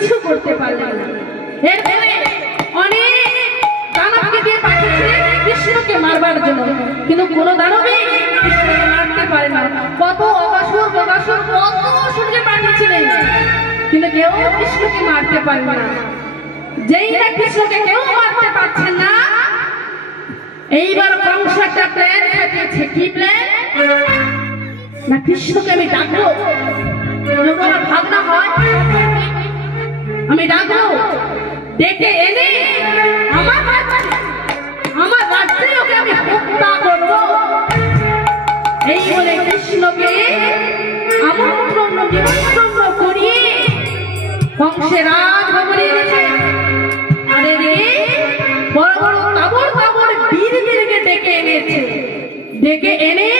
কিছু করতে পারলেন না। এরপরে অনেক দানবকে দিয়ে পাঠিয়েছিলেন কৃষ্ণকে মারবার জন্য, কিন্তু কোনো দানবই কৃষ্ণকে মারতে পারে না। কত অগাসুর বগাসুর কত অসুরকে পাঠিয়েছিলেন, কিন্তু কেউ কৃষ্ণকে মারতে পারে না। যেই না কৃষ্ণকে কেউ মারতে পারছেন না, এইবার কংস একটা প্ল্যান খাটিয়েছে। কি প্ল্যান? না কৃষ্ণকে আমি ডাকবো, আমার ভাবনা হয় আমি ডাকবো, ডেকে এনে আমার রাজ্যে ওকে আমি হত্যা করবো। এই বলে কৃষ্ণকে আমন্ত্রণ নিমন্ত্রণ করিয়ে কংসের রাজভবনে এনেছে। আর এদিকে বড় বড় তাবর তাবর বীরদেরকে ডেকে এনেছে, ডেকে এনে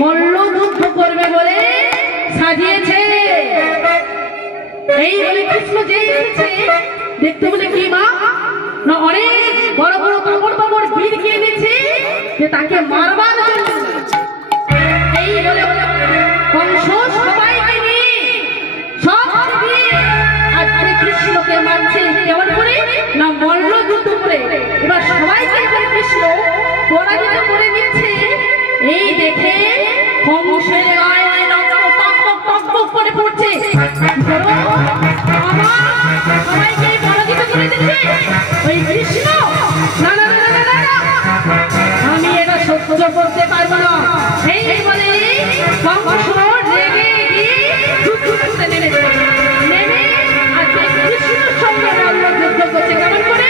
মল্ল যুদ্ধ করবে বলে সাজিয়েছে। এই বলে কৃষ্ণ যে এসেছে দেখতে বলে কি মা না অনেক বড় বড় তাবর তাবর বীরকে এনেছে যে তাকে মারবার জন্য। এই বলে কংস সবাইকে নিয়ে সব দিয়ে আজকে কৃষ্ণকে মারছে। কেমন করে? না মল্ল যুদ্ধ করে। এবার সবাইকে কৃষ্ণ পরাজিত করে দিচ্ছে। এই দেখে কংসের গায়ে টক করে পড়ছে। সবাইকে পরাজিত করে দিচ্ছে ওই কৃষ্ণ। না না না না না, আমি এটা সহ্য করতে পারবো না। এই বলে কংস রেগে গিয়ে যুদ্ধ করতে নেমেছে। নেমে আজকে কৃষ্ণের সঙ্গে মল্ল যুদ্ধ করছে। কেমন করে?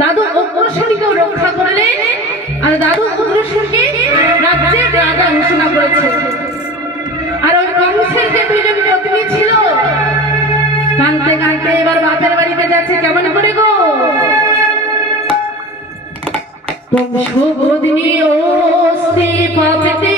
দাদু অগ্রসরীকেও রক্ষা করলেন, আর দাদু অগ্রসরকে রাজ্যের রাজা ঘোষণা করেছে। আর ওই কংসের যে দুইজন পত্নী ছিল কাঁদতে কাঁদতে এবার বাপের বাড়িতে যাচ্ছে। কেমন করে গো? কংস পত্নী অস্তি পাপতে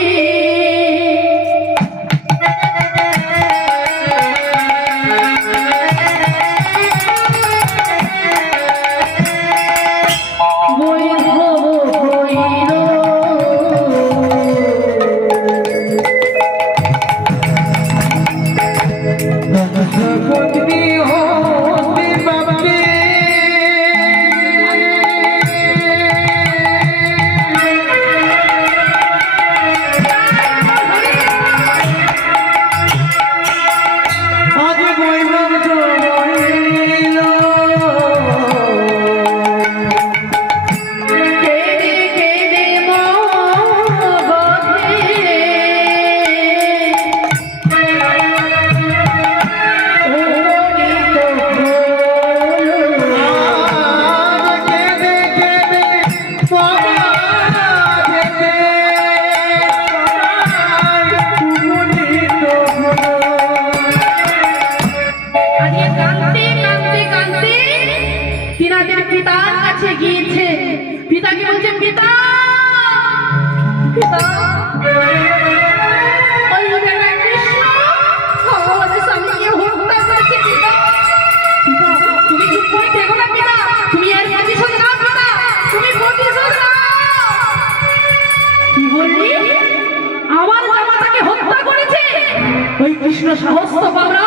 কৃষ্ণ সাহস তো পাবনা।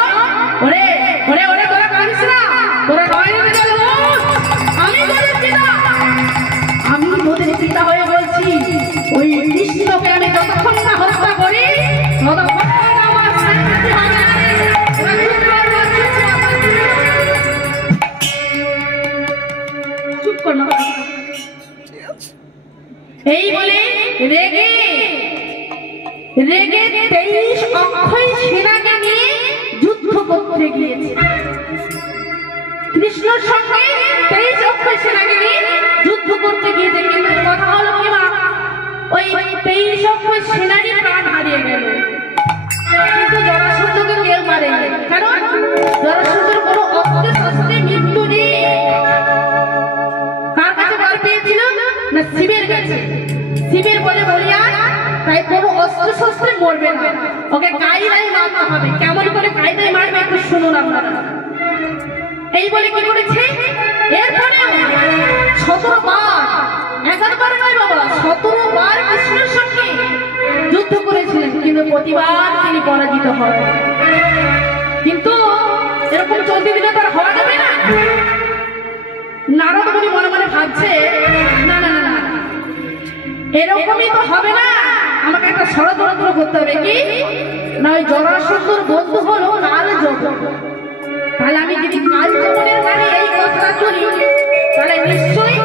ওরে ওরে ওরে তোরা কাঁদিস না, তোরা আমি তোদের পিতা, আমি তোদের পিতা হয়ে বলছি ওই কৃষ্ণকে আমি যতক্ষণ না হত্যা করি ততক্ষণ আমার শান্তি হবে না। চুপ কর না। এই বলে রেগে রেগে 23 অক্ষয় সেনাকে নিয়ে কৃষ্ণর সঙ্গে 23 অক্ষয় সেনাকে নিয়ে যুদ্ধ করতে গিয়েছে, কিন্তু কথা হলো কি মা, ওই 23 অক্ষয় সেনারই প্রাণ হারিয়ে গেল, কিন্তু জরাসন্ধকে কেউ মারেনি। কারণ জরাসন্ধর কোনো অস্ত্রে শস্ত্রে মৃত্যু নেই। কার কাছে বল পেয়েছিল না? শিবের কাছে। শিবের বলে বলিয়া তাই কোনো অস্ত্র শস্ত্রে মরবে না, ওকে কায়দায় মারতে হবে। কেমন করে কায়দায় মারবে একটু শুনুন আপনারা। এই বলে কি করেছে, এরপরে 17 বার, 11 বার নয় বাবা, 17 বার কৃষ্ণের সঙ্গে যুদ্ধ করেছিলেন, কিন্তু প্রতিবার তিনি পরাজিত হন। কিন্তু এরকম চলতে দিলে তার হওয়া যাবে না। নারদ মুনি মনে মনে ভাবছে, না না না, এরকমই তো হবে না, আমাকে একটা ষড়যন্ত্র করতে হবে। কি না, ওই জরাসন্ধর বন্ধু হলো কালযবন। তাহলে আমি যদি কালযবনের গানে এই কথাটা চলি, তাহলে নিশ্চয়ই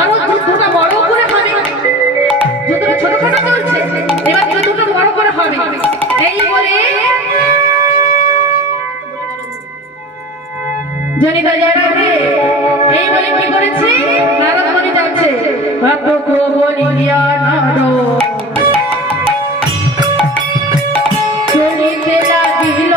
আরো যুদ্ধটা বড় করে হবে। যুদ্ধটা ছোটখাটো চলছে, এবার যুদ্ধটা বড় করে হবে। এই বলে জনিতা জানাবে, এই বলে কি করেছে, নারদ মুনি যাচ্ছে, ভক্তকে বলিয়া নারদ চলিতে লাগিল,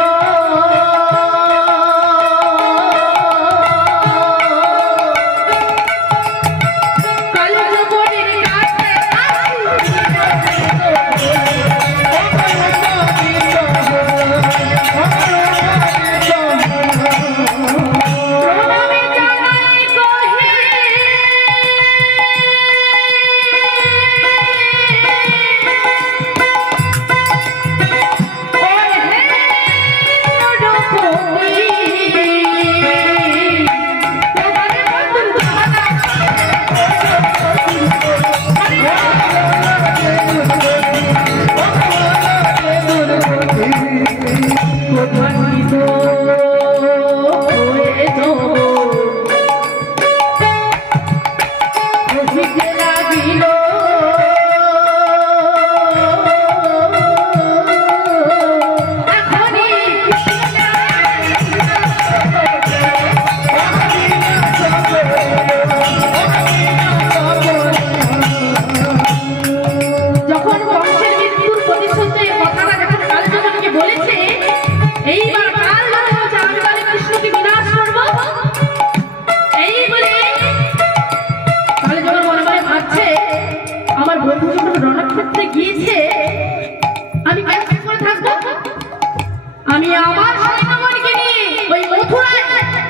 আমি আমার সৈন্যগণকে নিয়ে ওই মথুরায়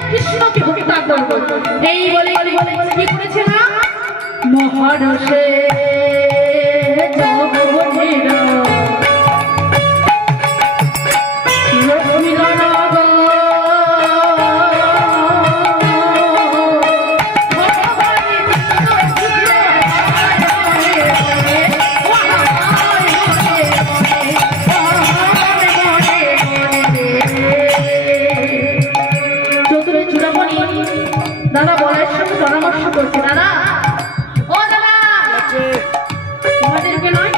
কৃষ্ণকে হত্যা করব। এই বলে কি করেছে না, মহারসে জগবনেরা দাদা বলার সঙ্গে পরামর্শ করছে, দাদা ও দাদা, তোমাদেরকে নয়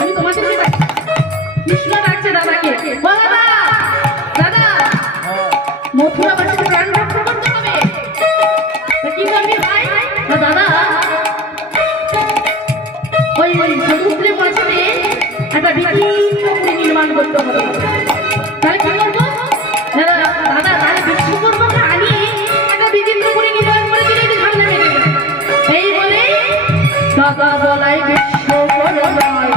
আমি তোমাদেরকে ডাকছি, কৃষ্ণ ডাকছে দাদাকে, ও দাদা দাদা, মথুরাবাসীকে প্রাণ রক্ষা করতে হবে। কি করবি ভাই? দাদা ওই সমুদ্রের মাঝে একটা বিক্ষিপ্ত নির্মাণ করতে হবে। তাহলে কি করবো দাদা? দাদা তাহলে বিশ্বকর্মাকে আনিয়ে এই বলে দাদা বলাই বিশ্বকর্মায়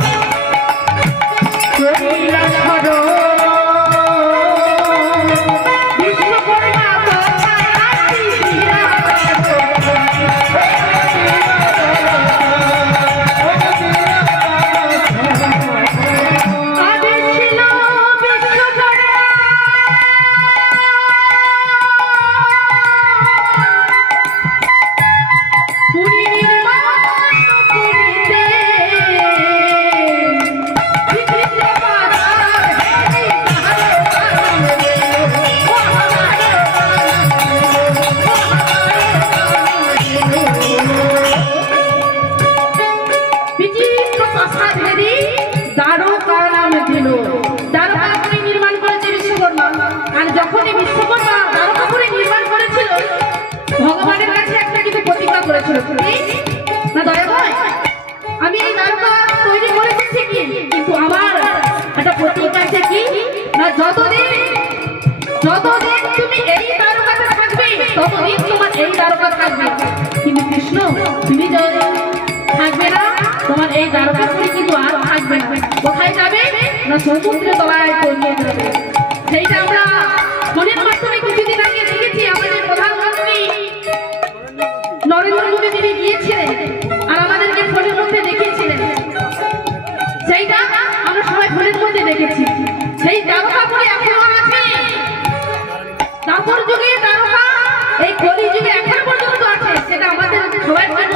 সত্যি না দয়াময়? আমি এই দ্বারকা তৈরি করেছি ঠিকই, কিন্তু আমার একটা প্রতীক আছে কি না, যতদিন তুমি এই দ্বারকাতে থাকবে ততদিন তোমার এই দ্বারকা থাকবে। কিন্তু কৃষ্ণ তুমি যদি থাকবে না, তোমার এই দ্বারকাপুরী কিন্তু আর থাকবে না। কোথায় যাবে না, সমুদ্রের তলায় তলিয়ে যাবে। সেইটা আমরা ফোনের মাধ্যমে কিছুদিন আগে দেখেছি। আমাদের প্রধানমন্ত্রী নরেন্দ্র মোদী তিনি গিয়েছিলেন আর আমাদেরকে ফোনের মধ্যে দেখিয়েছিলেন। সেইটা আমরা সবাই ফোনের মধ্যে দেখেছি। সেই দ্বারকাপুরী এখনো আছে। দাপর যুগে দ্বারকা এই কলি যুগে এখন পর্যন্ত আছে। সেটা আমাদের সবাই জন্য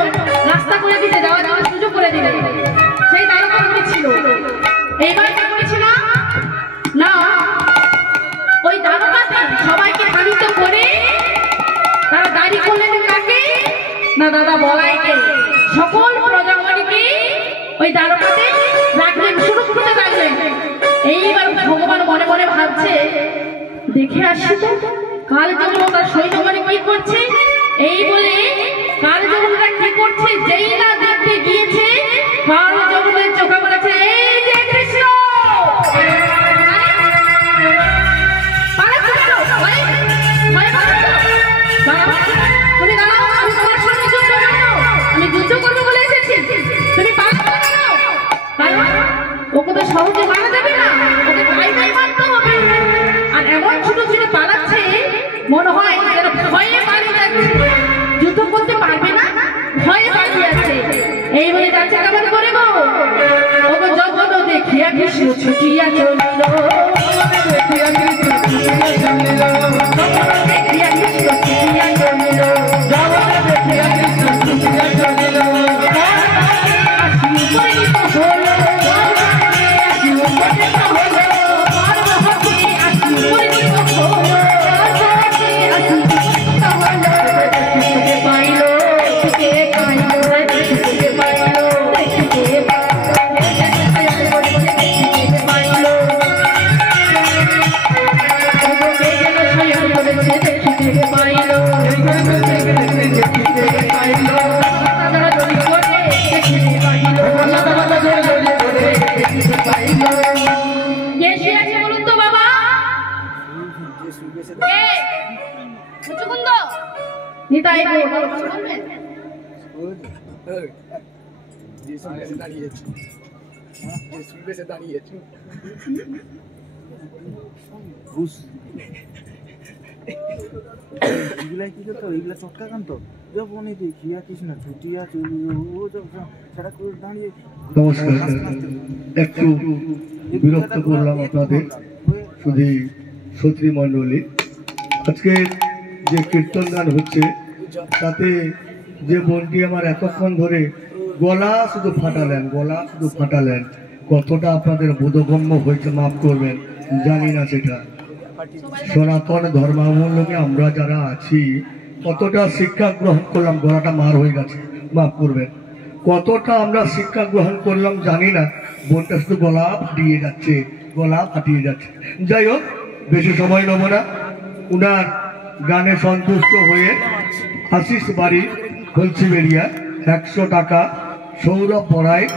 রাস্তা করে দিতে, যাওয়ার জন্য সুযোগ করে দিলেন। সেই দ্বারকাপুরী ছিল। এইবার কি করেছিল না, ওই দ্বারকাতে সবাইকে শান্ত করে তারা দাঁড়ি করলেন কাকে না, দাদা বলাইকে। সকল প্রজাগণকে ওই দ্বারকাতে রাখলেন, সুরক্ষিত রাখলেন। এইবার ভগবান মনে মনে ভাবছে, দেখে আসি তো কাল যখন তার সৈন্যগণে কি করছে। এই বলে কাল যখনরা কি করছে, যেই না দেখতে গিয়েছে, কাল যখনের চোখে বলেছে, এই যে কৃষ্ণ তুমি দাঁড়াও, আমি তোমার সঙ্গে যুদ্ধ করবো, আমি যুদ্ধ করবো বলে এসেছি, তুমি পালাচ্ছো কেন? কারণ ওকে তো সহজে মারা যাবে না, ওকে পাইপাই মারতে হবে। আর এমন ছোট ছোট পালাচ্ছে, মনে হয় যেন ভয়ে পালিয়ে যাচ্ছে, যুদ্ধ করতে পারবে না, ভয়ে পালিয়ে যাচ্ছে। এই বলে যাচ্ছে কেমন করে গো, ওকে যখন দেখিয়া কৃষ্ণ ছুটিয়া চলিল, দেখিয়া কৃষ্ণ ছুটিয়া চলিল, দেখিয়া কৃষ্ণ ছুটিয়া চলিল, দেখিয়া কৃষ্ণ ছুটিয়া চলিল, আসি উপনীত হলো, আসি উপনীত হলো, আসি উপনীত হলো, আসি উপনীত হলো, দেখতে পাইল, দেখতে পাইল, দেখতে পাইল, দেখতে একটু বিরক্ত করলাম আপনাদের শুধু শ্রোতৃ মণ্ডলী। আজকে যে কীর্তন গান হচ্ছে তাতে যে বোনটি আমার এতক্ষণ ধরে গলা শুধু ফাটালেন, কতটা আপনাদের বোধগম্য হয়েছে মাফ করবেন, জানি না। সেটা সনাতন ধর্মাবলম্বী আমরা যারা আছি কতটা শিক্ষা গ্রহণ করলাম, গলাটা মার হয়ে গেছে, মাফ করবেন। কতটা আমরা শিক্ষা গ্রহণ করলাম জানি না, বোনটা শুধু গলা ফাটিয়ে যাচ্ছে। যাই হোক, বেশি সময় নেব না। উনার গানে সন্তুষ্ট হয়ে আশিস বাড়ি, কলসিবেড়িয়া 100 টাকা সৌরভ পড়ায়